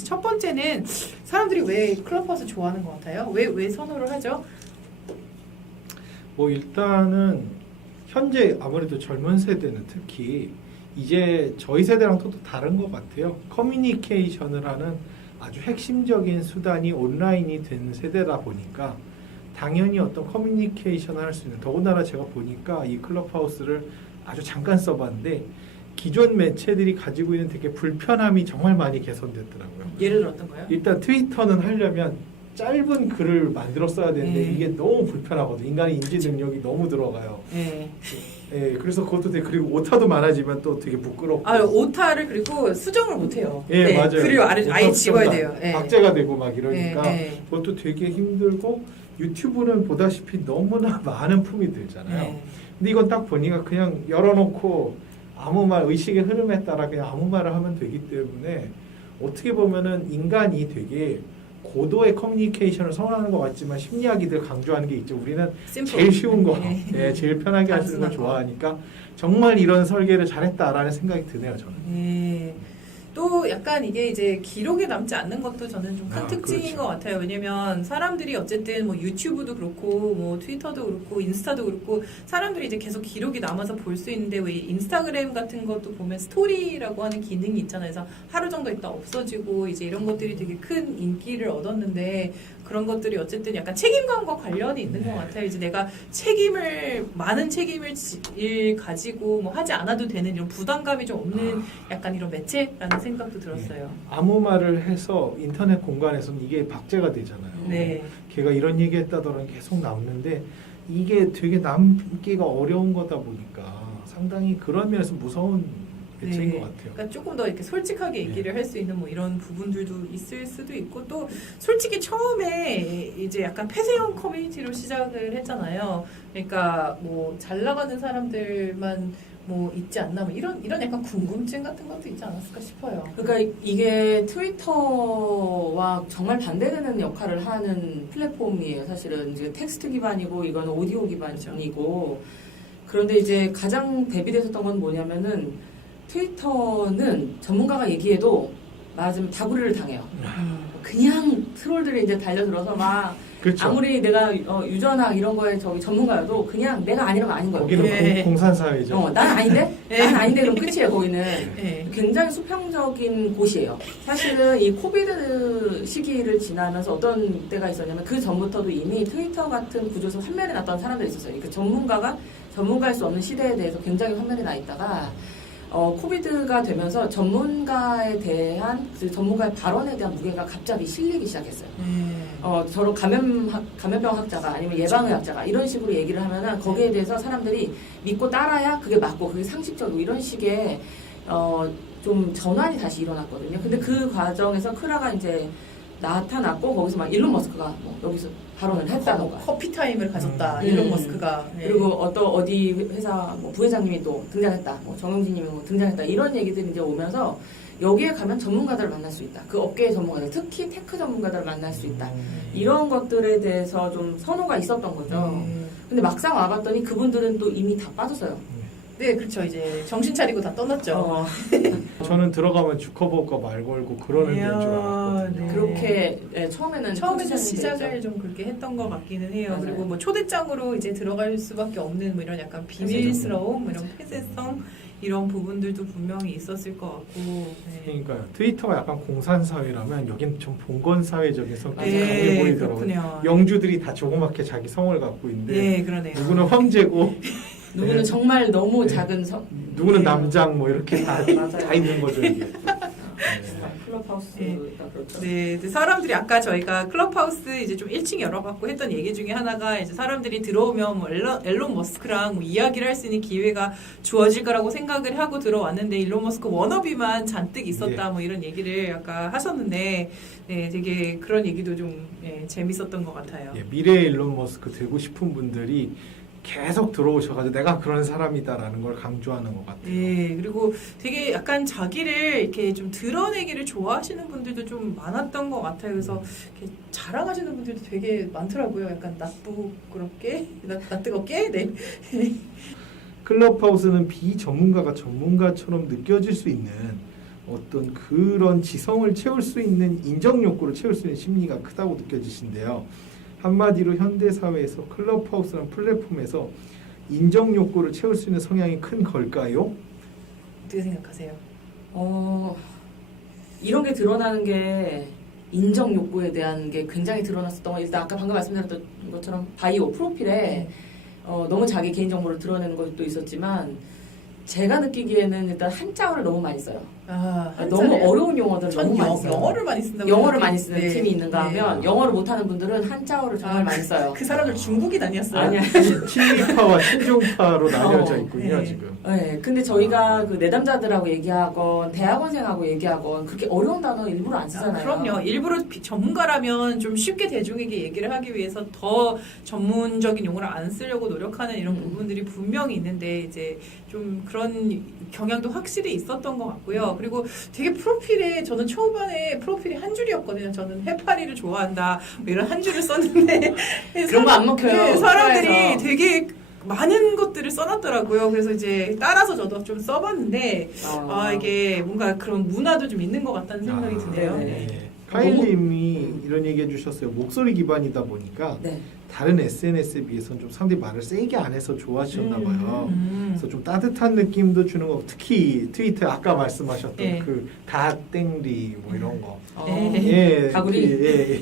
이제 첫 번째는 사람들이 왜 클럽하우스 좋아하는 것 같아요? 왜 선호를 하죠? 뭐 일단은 현재 아무래도 젊은 세대는 특히 이제 저희 세대랑 또 다른 것 같아요. 커뮤니케이션을 하는 아주 핵심적인 수단이 온라인이 된 세대다 보니까 당연히 어떤 커뮤니케이션을 할 수 있는, 더군다나 제가 보니까 이 클럽하우스를 아주 잠깐 써봤는데 기존 매체들이 가지고 있는 되게 불편함이 정말 많이 개선됐더라고요. 예를 들어 어떤 거요? 일단 트위터는 하려면 짧은 글을 만들어 써야 되는데 이게 너무 불편하거든요. 인간의 인지 능력이 너무 들어가요. 네. 예, 그래서 그것도 되게, 그리고 오타도 많아지면 또 되게 부끄럽고. 아, 오타를 그리고 수정을 못 해요. 예, 네, 맞아요. 글을 아예 지워야 돼요. 네. 박제가 되고 막 이러니까 네. 그것도 되게 힘들고, 유튜브는 보다시피 너무나 많은 품이 들잖아요. 네. 근데 이건 딱 보니까 그냥 열어놓고 아무 말, 의식의 흐름에 따라 그냥 아무 말을 하면 되기 때문에 어떻게 보면은 인간이 되게 고도의 커뮤니케이션을 선호하는 것 같지만 심리학이들 강조하는 게 있죠. 우리는 심플. 제일 쉬운 거, 네. 예, 제일 편하게 할 수 있는 걸 단순한 거. 좋아하니까 정말 이런 설계를 잘했다라는 생각이 드네요, 저는. 네. 또 약간 이게 이제 기록에 남지 않는 것도 저는 좀 큰 아, 특징인 그렇죠. 것 같아요. 왜냐면 사람들이 어쨌든 뭐 유튜브도 그렇고 뭐 트위터도 그렇고 인스타도 그렇고 사람들이 이제 계속 기록이 남아서 볼 수 있는데, 왜 인스타그램 같은 것도 보면 스토리라고 하는 기능이 있잖아요. 그래서 하루 정도 있다 없어지고 이제 이런 것들이 되게 큰 인기를 얻었는데, 그런 것들이 어쨌든 약간 책임감과 관련이 있는 것 같아요. 이제 내가 많은 책임을 가지고 뭐 하지 않아도 되는 이런 부담감이 좀 없는 약간 이런 매체라는 생각도 들었어요. 아무 말을 해서 인터넷 공간에서는 이게 박제가 되잖아요. 네. 걔가 이런 얘기했다더니 계속 남는데 이게 되게 남기가 어려운 거다 보니까 상당히 그런 면에서 무서운 매체인 것 같아요. 그러니까 조금 더 이렇게 솔직하게 네. 얘기를 할 수 있는 뭐 이런 부분들도 있을 수도 있고, 또 솔직히 처음에 이제 약간 폐쇄형 커뮤니티로 시작을 했잖아요. 그러니까 뭐 잘 나가는 사람들만 뭐 있지 않나, 뭐 이런 약간 궁금증 같은 것도 있지 않았을까 싶어요. 그러니까 이게 트위터와 정말 반대되는 역할을 하는 플랫폼이에요. 사실은 이제 텍스트 기반이고 이건 오디오 기반이고. 그런데 이제 가장 대비됐었던 건 뭐냐면은, 트위터는 전문가가 얘기해도 맞으면 다구리를 당해요. 그냥 트롤들이 이제 달려들어서 막 그렇죠. 아무리 내가 유전학 이런 거에 저기 전문가여도 그냥 내가 아니라면 아닌 거예요. 거기는 네. 공산사회죠. 난 아닌데? 난 아닌데 그럼 끝이에요, 거기는. 네. 굉장히 수평적인 곳이에요. 사실은 이 코비드 시기를 지나면서 어떤 때가 있었냐면, 그 전부터도 이미 트위터 같은 구조에서 환멸이 났던 사람들이 있었어요. 그러니까 전문가가 전문가일 수 없는 시대에 대해서 굉장히 환멸이 나 있다가 코비드가 되면서 전문가에 대한 그 전문가의 발언에 대한 무게가 갑자기 실리기 시작했어요. 저런 감염병 학자가 아니면 예방의학자가 이런 식으로 얘기를 하면은 거기에 대해서 사람들이 믿고 따라야 그게 맞고 그게 상식적이고 이런 식의 좀 전환이 다시 일어났거든요. 근데 그 과정에서 크라가 이제 나타났고, 거기서 막 일론 머스크가 뭐 여기서 발언을 했다던가. 커피 타임을 가졌다. 일론 머스크가. 네. 그리고 어디 회사 뭐 부회장님이 또 등장했다. 뭐 정영진님이 뭐 등장했다. 이런 얘기들이 이제 오면서 여기에 가면 전문가들을 만날 수 있다. 그 업계의 전문가들, 특히 테크 전문가들을 만날 수 있다. 이런 것들에 대해서 좀 선호가 있었던 거죠. 근데 막상 와봤더니 그분들은 또 이미 다 빠졌어요. 네, 그렇죠. 이제 정신 차리고 다 떠났죠. 저는 들어가면 주커버거 말 걸고 그러는 데인 줄 알았거든요. 네. 그렇게 처음에는 시작을 좀 그렇게 했던 것 같기는 해요. 맞아요. 그리고 뭐 초대장으로 이제 들어갈 수밖에 없는 뭐 이런 약간 비밀스러움, 뭐 이런 폐쇄성 이런 부분들도 분명히 있었을 것 같고. 네. 그러니까요. 트위터가 약간 공산사회라면 여긴 좀 봉건사회적인 성격이 네, 강해 보이더라고요. 그렇군요. 영주들이 다 조그맣게 자기 성을 갖고 있는데 네, 그러네요. 누구는 황제고 누구는 네. 정말 너무 네. 작은 누구는 남장 뭐 이렇게 다 맞아요. 있는 거죠 이게. 클럽하우스가 그렇죠. 네, 근데 사람들이 아까 저희가 클럽하우스 이제 좀 1층 열어갖고 했던 얘기 중에 하나가, 이제 사람들이 들어오면 뭐 일론 머스크랑 뭐 이야기를 할 수 있는 기회가 주어질 거라고 생각을 하고 들어왔는데, 일론 머스크 워너비만 잔뜩 있었다, 네. 뭐 이런 얘기를 아까 하셨는데, 네, 되게 그런 얘기도 좀 재밌었던 것 같아요. 예, 미래의 일론 머스크 되고 싶은 분들이 계속 들어오셔가지고 내가 그런 사람이다라는 걸 강조하는 것 같아요. 네, 그리고 되게 약간 자기를 이렇게 좀 드러내기를 좋아하시는 분들도 좀 많았던 것 같아요. 그래서 이렇게 자랑하시는 분들도 되게 많더라고요. 약간 낯부끄럽게, 낯뜨겁게. 네. 클럽하우스는 비전문가가 전문가처럼 느껴질 수 있는 어떤 그런 지성을 채울 수 있는 인정 욕구를 채울 수 있는 심리가 크다고 느껴지신데요. 한마디로 현대 사회에서 클럽하우스라는 플랫폼에서 인정 욕구를 채울 수 있는 성향이 큰 걸까요? 어떻게 생각하세요? 이런 게 드러나는 게 인정 욕구에 대한 게 굉장히 드러났었던 건 일단 아까 방금 말씀드렸던 것처럼 바이오 프로필에 너무 자기 개인 정보를 드러내는 것도 있었지만 제가 느끼기에는 일단 한자어를 너무 많이 써요. 너무 어려운 용어들을 너무 많이 써요. 영어를 많이 쓴다고. 영어를 많이 쓰는 네. 팀이 있는가 하면 영어를 못하는 분들은 한자어를 정말 많이 써요. 그 사람들 중국이 다녔어요. 아니야. 친미파와 친중파로 나뉘어져 있군요, 네. 지금. 네, 근데 저희가 그 내담자들하고 얘기하건 대학원생하고 얘기하건 그렇게 어려운 단어 일부러 안 쓰잖아요. 그럼요. 일부러 전문가라면 좀 쉽게 대중에게 얘기를 하기 위해서 더 전문적인 용어를 안 쓰려고 노력하는 이런 부분들이 분명히 있는데 이제 좀 그런 경향도 확실히 있었던 것 같고요. 그리고 되게 프로필에 저는 초반에 프로필이 한 줄이었거든요. 저는 해파리를 좋아한다 뭐 이런 한 줄을 썼는데 그런 거 안 먹혀요. 네, 사람들이 회사에서. 되게 많은 것들을 써놨더라고요. 그래서 이제 따라서 저도 좀 써봤는데 이게 뭔가 그런 문화도 좀 있는 것 같다는 생각이 드네요. 네. 카일님이 이런 얘기 해주셨어요. 목소리 기반이다 보니까 네. 다른 SNS에 비해서는 좀 상당히 말을 세게 안 해서 좋아하셨나 봐요. 그래서 좀 따뜻한 느낌도 주는 거. 특히 트위터 아까 말씀하셨던 네. 그 갓땡리 뭐 이런 거. 네. 예, 가구리.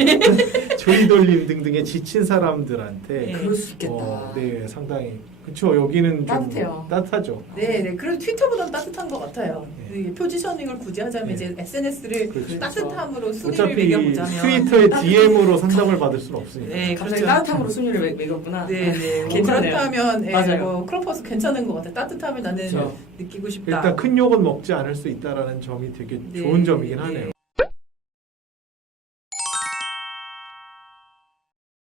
조리돌림 등등의 지친 사람들한테 네. 그럴 수 있겠다. 네, 상당히 그렇죠. 여기는 좀 따뜻해요. 따뜻하죠. 네. 그리고 트위터보다는 따뜻한 것 같아요. 네. 이 포지셔닝을 굳이 하자면 네. 이제 SNS를 그렇죠. 따뜻함으로 순위를 어차피 매겨보자면 트위터의 DM으로 상담을 받을 수는 없으니까. 네, 갑자기 그렇죠. 따뜻함으로 순위를 매겼구나. 네, 네. 뭐 괜찮네요. 그렇다면 맞아요. 뭐 크로퍼스 괜찮은 것 같아요. 따뜻함을 나는 그렇죠. 느끼고 싶다. 일단 큰 욕은 먹지 않을 수 있다라는 점이 되게 네. 좋은 점이긴 네. 하네요.